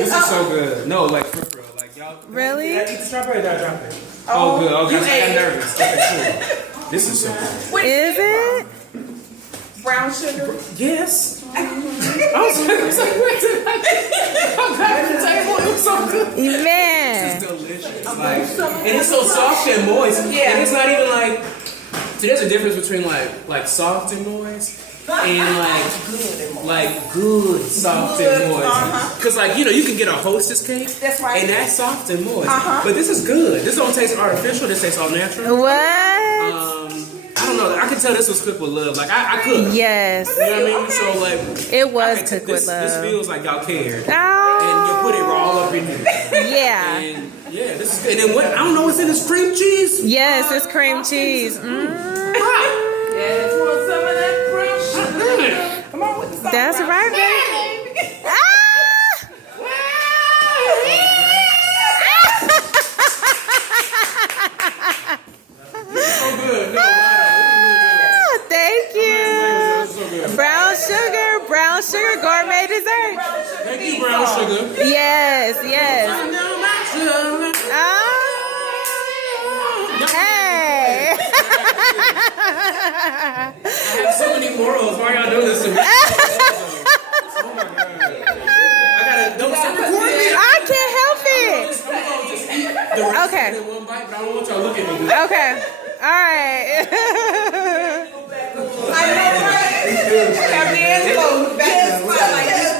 This is so good. No, like for real. Like y'all. Really? Did I eat the strawberry or did I drop it? Oh, good. Okay, I got nervous. Okay, cool. This is so good. Is it? Brown sugar? Yes. I was like, wait a minute. I'm back at the table. It was so good. Man. It's delicious. Like, and it's so soft and moist. Yeah. And it's not even like. So there's a difference between like soft and moist and like good soft and moist. Cause like you can get a Hostess cake. That's right. And that's soft and moist. But this is good. This don't taste artificial. This tastes all natural. What? I don't know. I can tell this was cooked with love. Like I cook. Yes. You know what I mean? So like It was I cooked this, with love. This feels like y'all cared. Oh. And you put it all up in here. Yeah. And yeah, this is good. And then what? I don't know what's in this cream cheese. Yes, it's cream cheese. Yes, want some of that brown sugar? Come on with the soft That's brown right, sugar. baby. Ah! So good. No, Ah, thank you. Brown sugar gourmet dessert. thank you, brown sugar. Yes, yes. Ah. Hey. I have so many morals. Why y'all doing this to me? Oh my god. I gotta don't stop recording me. I can't help it. I'm gonna just eat the rest Okay. of it in one bite, but I don't want y'all to look at me. Okay. All right. I know, right? Have the ends closed. Back to the spot like this.